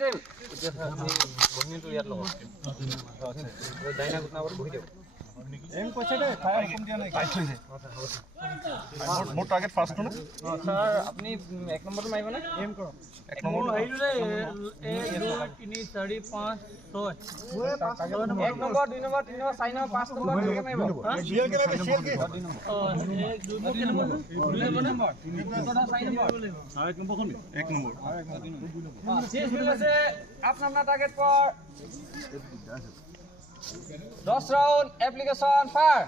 Team বহিটো ইয়াত লগ Dyna গুটনাবৰ বহি দিও এম কৈছে দে ফায়াৰ হুকুম দিয়া নাই কাট হৈছে মোৰ টাৰ্গেট ফাৰ্ষ্ট ন স্যাৰ আপুনি এক নম্বৰটো মাৰিব না এম কৰক এক নম্বৰ হেৰি ৰে 1 2 3 4 5 6 এক number 2 number 3 number 4 number 5 number কে মাৰিব জিএল কে লাগবে সিএল কে 1 2 নম্বৰ 3 নম্বৰ 4 নম্বৰ এক নম্বৰ কোন এক নম্বৰ শেষ মিলছে আপনা अपना टारगेट पर 10 राउंड एप्लीकेशन फायर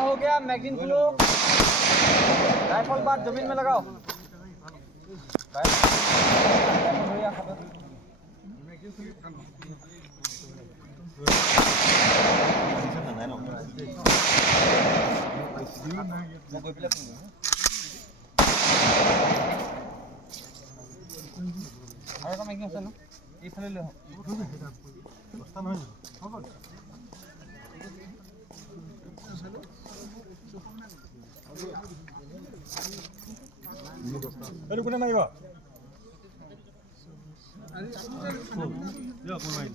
हो गया मैगजीन खुलो राइफल बात जमीन में लगाओ और मैगजीन আছে না এই ফেলে লে বস্তা নহয় হবে Aduh, kuna mai ba? Ya, kuna mai.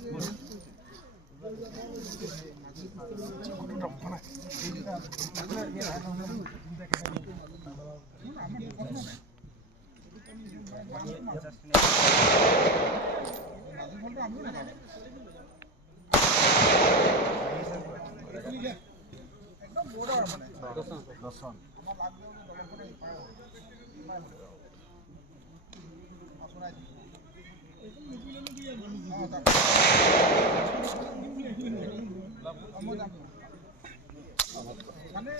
একদম বড় মানে দর্শন আমার লাগবে দমন করে পায় আসুনাই মানে